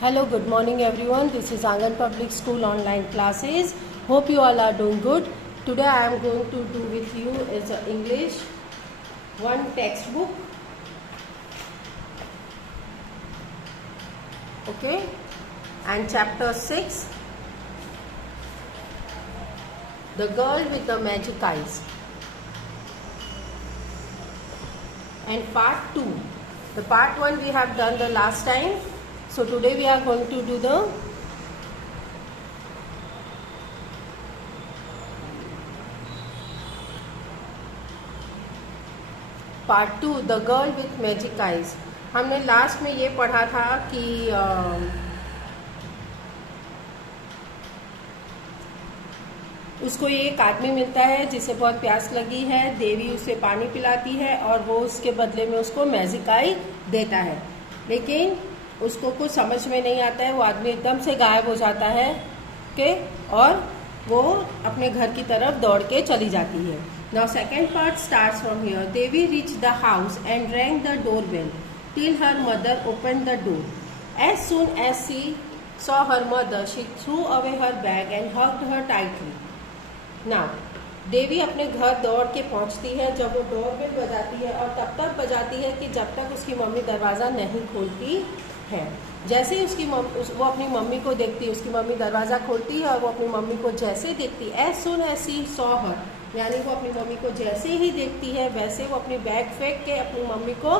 Hello, good morning everyone. This is Angan Public School online classes. Hope you all are doing good. Today I am going to do with you is English one textbook. Okay, and chapter 6, The Girl with the Magic Eyes, and part 2. The part 1 we have done the last time. So today we are going to do the part 2, The Girl with Magic Eyes. हमने last में ये पढ़ा था कि उसको एक आदमी मिलता है जिसे बहुत प्यास लगी है। देवी उसे पानी पिलाती है और वो उसके बदले में उसको मैजिक आई देता है, लेकिन उसको कुछ समझ में नहीं आता है। वो आदमी एकदम से गायब हो जाता है और वो अपने घर की तरफ दौड़ के चली जाती है। Now second part starts from here. Devi reach the house and rang the door bell till her mother opened the door. As soon as she saw her mother, she threw away her bag and hugged her tightly. Now, देवी अपने घर दौड़ के पहुंचती है जब वो doorbell बजाती है, और तब तक बजाती है कि जब तक उसकी मम्मी दरवाज़ा नहीं खोलती है। जैसे ही वो अपनी मम्मी को देखती है, उसकी मम्मी दरवाज़ा खोलती है और वो अपनी मम्मी को जैसे देखती है, as soon as she saw her, यानी वो अपनी मम्मी को जैसे ही देखती है वैसे वो अपनी बैग फेंक के अपनी मम्मी को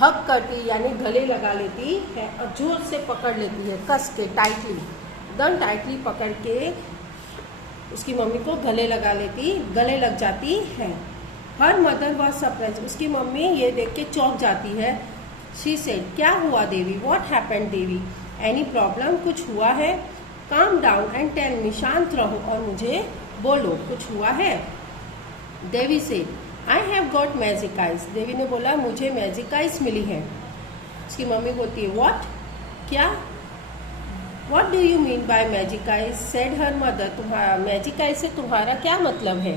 हक करती, यानी गले लगा लेती है और जोर से पकड़ लेती है, कस के, टाइटली, एकदम टाइटली पकड़ के उसकी मम्मी को गले लग जाती है। हर मदर वॉज सरप्राइज, उसकी मम्मी ये देख के चौंक जाती है। शी सेड, क्या हुआ Devi? What happened Devi? Any problem? कुछ हुआ है? Calm down and tell me, शांत रहो और मुझे बोलो, कुछ हुआ है? Devi said, I have got magic eyes. Devi ने बोला, मुझे मैजिक आइज मिली है। उसकी मम्मी बोलती है, व्हाट? क्या? What do you mean by magic eyes? Said her mother, तुम्हारा मैजिक आइज से तुम्हारा क्या मतलब है?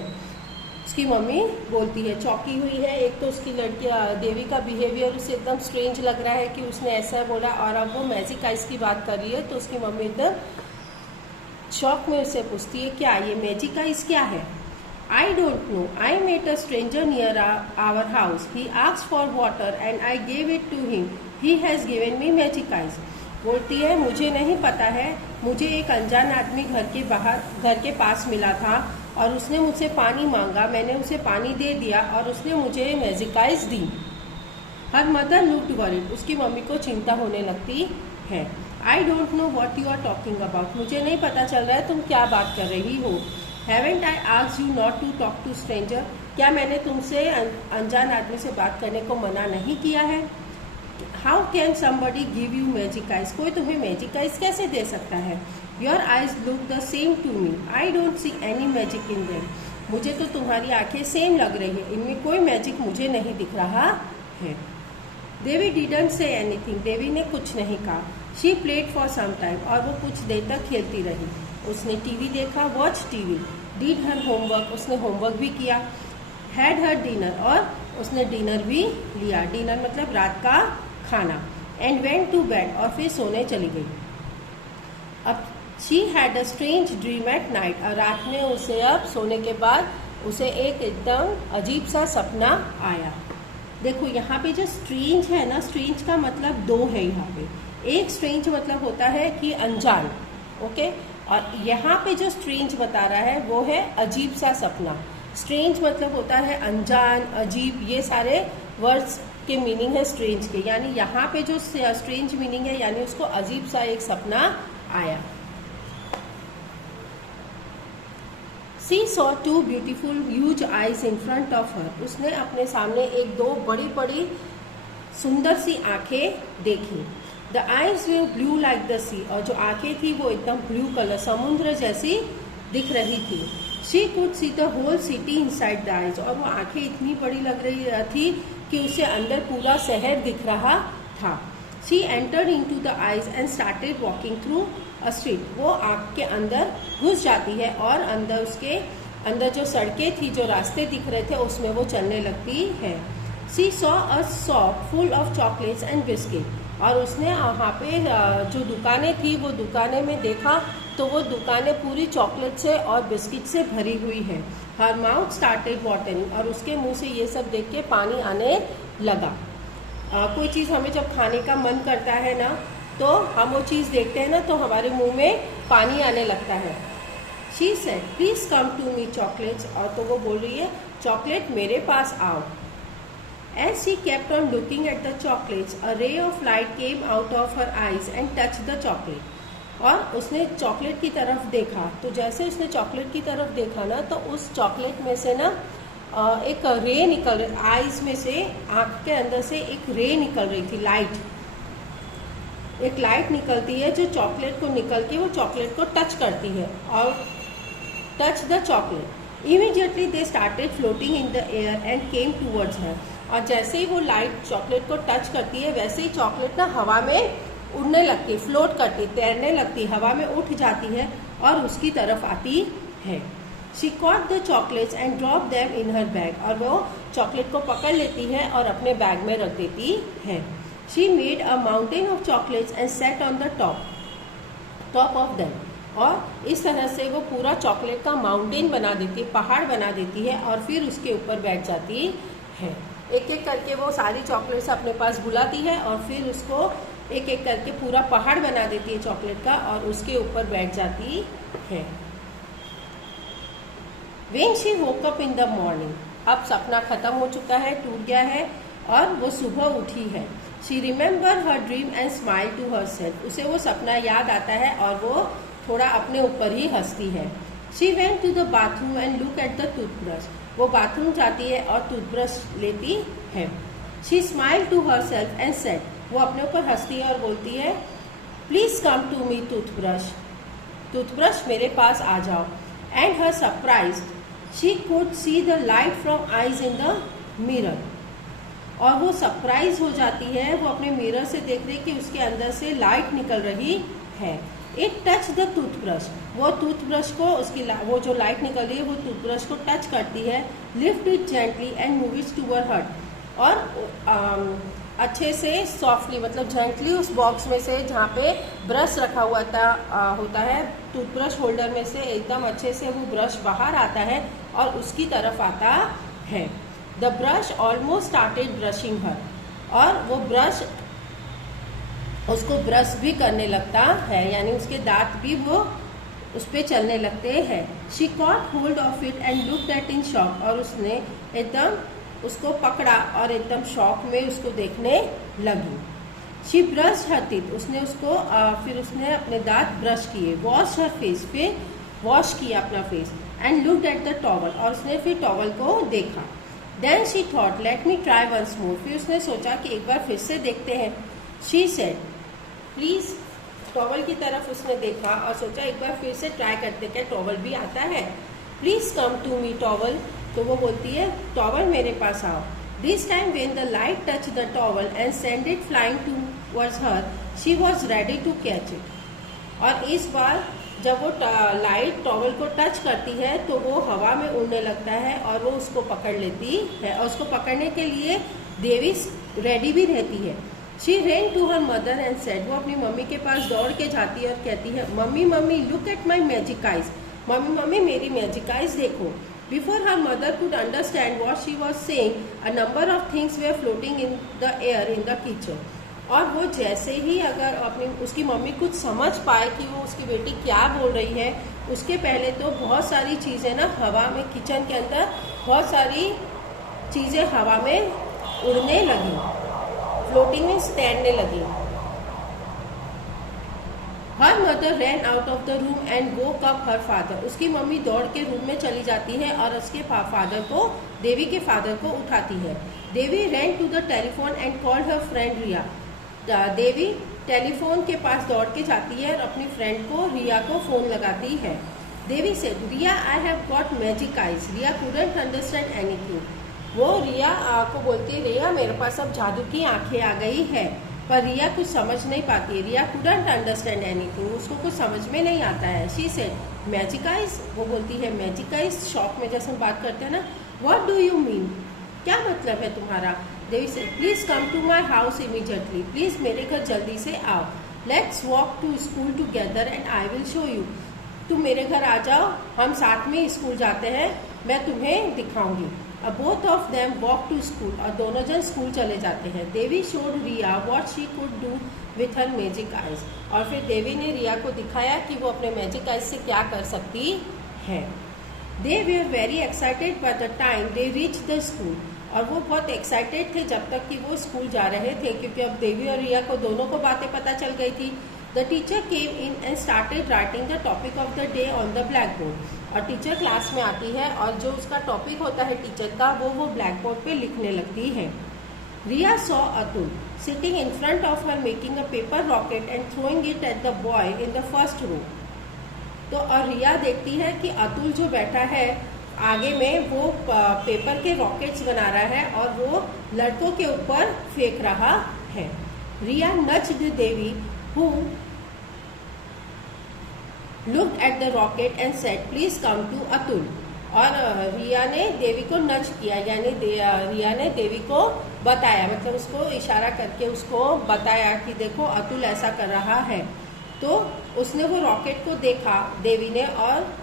उसकी मम्मी बोलती है, चौंकी हुई है। एक तो उसकी लड़की देवी का बिहेवियर उसे एकदम स्ट्रेंज लग रहा है कि उसने ऐसा बोला और अब वो मैजिक आइज की बात कर रही है, तो उसकी मम्मी एकदम शॉक में उससे पूछती है, क्या ये मैजिक आइज क्या है? I don't know. I met a stranger near our house. He asked for water and I gave it to him. He has given me magic eyes. बोलती है, मुझे नहीं पता है, मुझे एक अनजान आदमी घर के पास मिला था और उसने मुझसे पानी मांगा, मैंने उसे पानी दे दिया और उसने मुझे मैजिक आइज दी। हर मदर लुक्ड वरीड, उसकी मम्मी को चिंता होने लगती है। I don't know what you are talking about. मुझे नहीं पता चल रहा है तुम क्या बात कर रही हो। Haven't I asked you not to talk to stranger? क्या मैंने तुमसे अनजान आदमी से बात करने को मना नहीं किया है? How can somebody give you magic eyes? कोई तुम्हें मैजिक आइज कैसे दे सकता है? Your eyes look the same to me. I don't see any magic in them. मुझे तो तुम्हारी आंखें सेम लग रही है, इनमें कोई मैजिक मुझे नहीं दिख रहा है। देवी didn't say anything. देवी ने कुछ नहीं कहा। She played for some time. और वो कुछ देर तक खेलती रही। उसने टीवी देखा, watch TV, did her homework, उसने होमवर्क भी किया, हैड हर डिनर, और उसने डिनर भी लिया। डिनर मतलब रात का खाना। एंड वेंट टू बेड, और फिर सोने चली गई। अब she had a strange dream at night, और रात में उसे अब सोने के बाद उसे एक एकदम अजीब सा सपना आया। देखो यहाँ पे जो स्ट्रेंज है ना, स्ट्रेंज का मतलब दो है यहाँ पे। एक स्ट्रेंज मतलब होता है कि अनजान, ओके, और यहाँ पे जो स्ट्रेंज बता रहा है वो है अजीब सा सपना। स्ट्रेंज मतलब होता है अनजान, अजीब, ये सारे वर्ड्स के मीनिंग है स्ट्रेंज के। यानी यहाँ पे जो स्ट्रेंज मीनिंग है, यानी उसको अजीब सा एक सपना आया। She saw two beautiful huge eyes in front of her. उसने अपने सामने एक दो बड़ी बड़ी सुंदर सी आंखें देखी। The eyes were blue like the sea, और जो आंखें थी वो एकदम ब्लू कलर, समुद्र जैसी दिख रही थी। She could see the whole city inside the eyes, और वो आंखें इतनी बड़ी लग रही थी कि उसे अंदर पूरा शहर दिख रहा था। She entered into the eyes and started walking through a street. वो आंख के अंदर घुस जाती है और उसके अंदर जो सड़कें थी, जो रास्ते दिख रहे थे, उसमें वो चलने लगती है। She saw a shop full of chocolates and biscuits. और उसने वहाँ पे जो दुकानें थी वो दुकानें में देखा तो वो दुकानें पूरी चॉकलेट से और बिस्किट से भरी हुई है। हर माउथ स्टार्टेड वाटरिंग, और उसके मुंह से ये सब देख के पानी आने लगा। कोई चीज़ हमें जब खाने का मन करता है ना, तो हम वो चीज़ देखते हैं ना तो हमारे मुंह में पानी आने लगता है। She said please come to me chocolates, और तो वो बोल रही है चॉकलेट मेरे पास आओ। As she kept on looking at the chocolates, a ray of light came out of her eyes and touched the chocolate. और उसने चॉकलेट की तरफ देखा, तो जैसे उसने चॉकलेट की तरफ देखा ना, तो उस चॉकलेट में से ना एक रे निकल रही, आईज में से, आँख के अंदर से एक रे निकल रही थी, लाइट, एक लाइट निकलती है जो चॉकलेट को निकल के वो चॉकलेट को टच करती है, और touch the chocolate. Immediately they started floating in the air and came towards her. और जैसे ही वो लाइट चॉकलेट को टच करती है वैसे ही चॉकलेट ना हवा में उड़ने लगती, फ्लोट करती, तैरने लगती, हवा में उठ जाती है और उसकी तरफ आती है। She caught the chocolates and drop them in her bag, और वो चॉकलेट को पकड़ लेती है और अपने बैग में रख देती है। She made a mountain of chocolates and set on the top of them, और इस तरह से वो पूरा चॉकलेट का माउंटेन बना देती है, पहाड़ बना देती है, और फिर उसके ऊपर बैठ जाती है। एक एक करके वो सारी चॉकलेट्स अपने पास बुलाती है और फिर उसको एक एक करके पूरा पहाड़ बना देती है चॉकलेट का, और उसके ऊपर बैठ जाती है। When she woke up in the morning, अब सपना खत्म हो चुका है, टूट गया है, और वो सुबह उठी है। She remember her dream and smiled to herself, उसे वो सपना याद आता है और वो थोड़ा अपने ऊपर ही हंसती है। She went to the bathroom and looked at the toothbrush, वो बाथरूम जाती है और टूथब्रश लेती है। She smiled to herself and said, वो अपने ऊपर हंसती है और बोलती है please come to me toothbrush, toothbrush मेरे पास आ जाओ। And her surprise she could see the light from eyes in the mirror, और वो सरप्राइज हो जाती है, वो अपने मिरर से देख रही कि उसके अंदर से लाइट निकल रही है। इट टच द टूथब्रश, वो टूथब्रश को वो जो लाइट निकल रही है वो टूथब्रश को टच करती है। Lift it gently and move it toward her, और अच्छे से सॉफ्टली, मतलब जेंटली उस बॉक्स में से जहाँ पे ब्रश रखा हुआ होता है टूथब्रश होल्डर में से, एकदम अच्छे से वो ब्रश बाहर आता है और उसकी तरफ आता है। The brush almost started brushing her, और वो ब्रश उसको ब्रश भी करने लगता है, यानी उसके दांत भी वो उस पर चलने लगते हैं। She cot hold of it and looked eight in shock, और उसने एकदम उसको पकड़ा और एकदम शॉक में उसको देखने लगी। शी ब्रश हर टीथ, उसने उसको फिर उसने अपने दांत ब्रश किए। वॉश हर फेस, फिर वॉश किया अपना face. And looked at the towel, और उसने फिर टॉवल को देखा। Then she thought let me try once more, फिर उसने सोचा कि एक बार फिर से देखते हैं। शी सेड प्लीज, टॉवल की तरफ उसने देखा और सोचा एक बार फिर से ट्राई करते, क्या टॉवल भी आता है। Please come to me towel, तो वो बोलती है टॉवल मेरे पास आओ। This time when the light touch the towel and send it flying towards her, she was ready to catch it, और इस बार जब वो लाइट टॉवल को टच करती है तो वो हवा में उड़ने लगता है और वो उसको पकड़ लेती है, और उसको पकड़ने के लिए देवी रेडी भी रहती है। She ran to her mother and said, वो अपनी मम्मी के पास दौड़ के जाती है और कहती है mummy mummy look at my magic eyes, mummy mummy मेरी मैजिक आइज देखो। Before her mother could understand what she was saying, a number of things were floating in the air in the kitchen. और वो जैसे ही अगर अपनी उसकी mummy कुछ समझ पाए कि वो उसकी बेटी क्या बोल रही है, उसके पहले तो बहुत सारी चीज़ें ना हवा में, किचन के अंदर बहुत सारी चीज़ें हवा में उड़ने लगी, फ्लोटिंग में तैरने लगी। Her mother ran out of the room and woke up her father, उसकी मम्मी दौड़ के रूम में चली जाती है और उसके फादर को, देवी के फादर को उठाती है। Devi ran to the telephone and called her friend Riya, Devi telephone के पास दौड़ के जाती है और अपनी फ्रेंड को, रिया को फोन लगाती है। देवी से Riya I have got magic eyes, Riya couldn't understand anything, वो रिया को बोलती है रिया मेरे पास अब जादू की आंखें आ गई है, पर रिया कुछ समझ नहीं पाती है। रिया कुडंट अंडरस्टैंड एनीथिंग, उसको कुछ समझ में नहीं आता है। शी सेड मैजिक आइज, वो बोलती है मैजिक आइज, शॉक में जैसे हम बात करते हैं ना, व्हाट डू यू मीन, क्या मतलब है तुम्हारा। Devi said please come to my house immediately, please मेरे घर जल्दी से आओ। Let's walk to school together and I will show you, तुम मेरे घर आ जाओ, हम साथ में स्कूल जाते हैं, मैं तुम्हें दिखाऊंगी। Both of them walk to school, और दोनों जन स्कूल चले जाते हैं। Devi showed Riya what she could do with her magic eyes, और फिर देवी ने रिया को दिखाया कि वो अपने मैजिक आइज से क्या कर सकती है। They were very excited by the time they reach the school, और वो बहुत एक्साइटेड थे जब तक कि वो स्कूल जा रहे थे, क्योंकि अब देवी और रिया को दोनों को बातें पता चल गई थी। The teacher came in and started writing the topic of the day on the black board, और टीचर क्लास में आती है और जो उसका टॉपिक होता है टीचर का वो ब्लैक बोर्ड पे लिखने लगती है। Riya saw Atul sitting in front of her making a paper rocket and throwing it at the boy in the first row. तो और रिया देखती है कि अतुल जो बैठा है आगे में वो पेपर के रॉकेट्स बना रहा है और वो लड़कों के ऊपर फेंक रहा है। Riya nudged Devi who looked at the rocket and said please come to Atul, और रिया ने देवी को नच किया, यानी रिया ने देवी को बताया, मतलब उसको इशारा करके उसको बताया कि देखो अतुल ऐसा कर रहा है। तो उसने वो रॉकेट को देखा देवी ने, और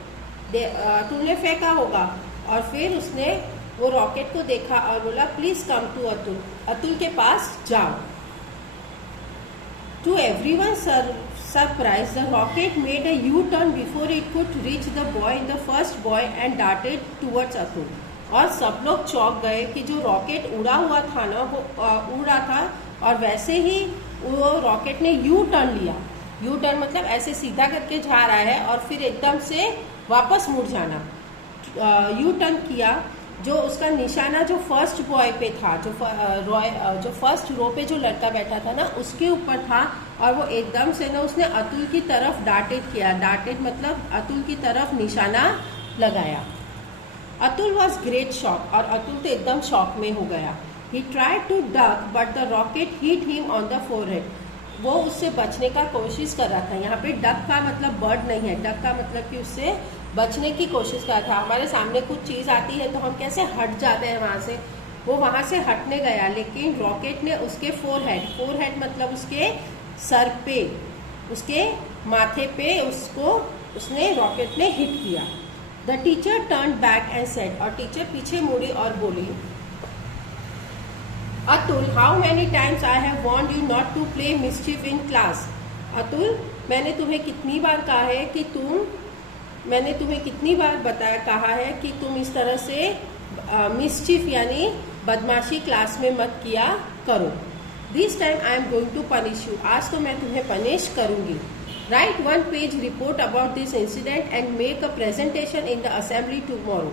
अतुल ने फेंका होगा, और फिर उसने वो रॉकेट को देखा और बोला please come to Atul, Atul के पास जाओ। To everyone surprise, the rocket made a U-turn before it could reach the boy in the first boy and darted towards Atul. और सब लोग चौंक गए कि जो रॉकेट उड़ा हुआ था ना वो उड़ रहा था, और वैसे ही वो रॉकेट ने यू टर्न लिया। यू टर्न मतलब ऐसे सीधा करके जा रहा है और फिर एकदम से वापस मुड़ जाना। यू टर्न किया, जो उसका निशाना जो फर्स्ट बॉय पे था, जो फर्स्ट रो पे जो लड़का बैठा था ना उसके ऊपर था, और वो एकदम से ना उसने अतुल की तरफ डार्टेड किया। डार्टेड मतलब अतुल की तरफ निशाना लगाया। अतुल वॉज ग्रेट शॉक, और अतुल तो एकदम शॉक में हो गया। He tried to duck but the rocket hit him on the forehead, वो उससे बचने का कोशिश कर रहा था। यहाँ पे डक का मतलब बर्ड नहीं है, डक का मतलब कि उससे बचने की कोशिश कर रहा था। हमारे सामने कुछ चीज़ आती है तो हम कैसे हट जाते हैं वहाँ से, वो वहाँ से हटने गया, लेकिन रॉकेट ने उसके फोरहेड मतलब उसके सर पे, उसके माथे पे उसने रॉकेट ने हिट किया। The teacher turn back and said, और टीचर पीछे मुड़ी और बोली Atul how many times I have warned you not to play mischief in class. Atul मैंने तुम्हें कितनी बार कहा है कि मैंने तुम्हें कितनी बार कहा है कि तुम इस तरह से मिस्चिफ यानी बदमाशी क्लास में मत किया करो। This time I am going to punish you, आज तो मैं तुम्हें पनिश करूंगी। Write 1 page report about this incident and make a presentation in the assembly tomorrow.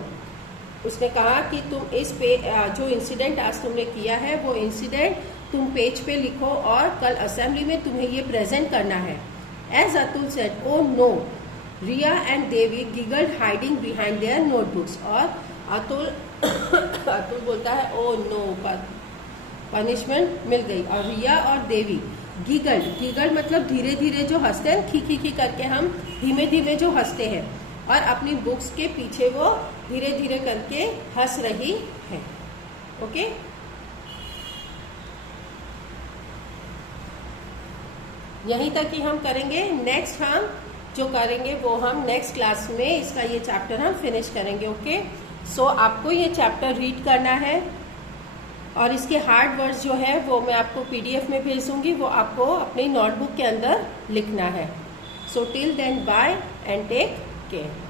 उसने कहा कि तुम इस पे जो इंसिडेंट आज तुमने किया है वो इंसिडेंट तुम पेज पे लिखो और कल असेंबली में तुम्हें ये प्रेजेंट करना है। As Atul said oh no, Riya and Devi giggled hiding behind their notebooks, और अतुल बोलता है ओ नो, पनिशमेंट मिल गई। और रिया और देवी गिगल्ड मतलब धीरे धीरे जो हंसते हैं, खी खी खी करके हम धीमे धीमे जो हंसते हैं, और अपनी बुक्स के पीछे वो धीरे धीरे करके हंस रही है। ओके, यहीं तक ही हम करेंगे। नेक्स्ट हम जो करेंगे वो हम नेक्स्ट क्लास में इसका ये चैप्टर हम फिनिश करेंगे। ओके, सो आपको ये चैप्टर रीड करना है, और इसके हार्ड वर्ड्स जो है वो मैं आपको PDF में भेज दूंगी, वो आपको अपनी नोटबुक के अंदर लिखना है। So till then bye and take care.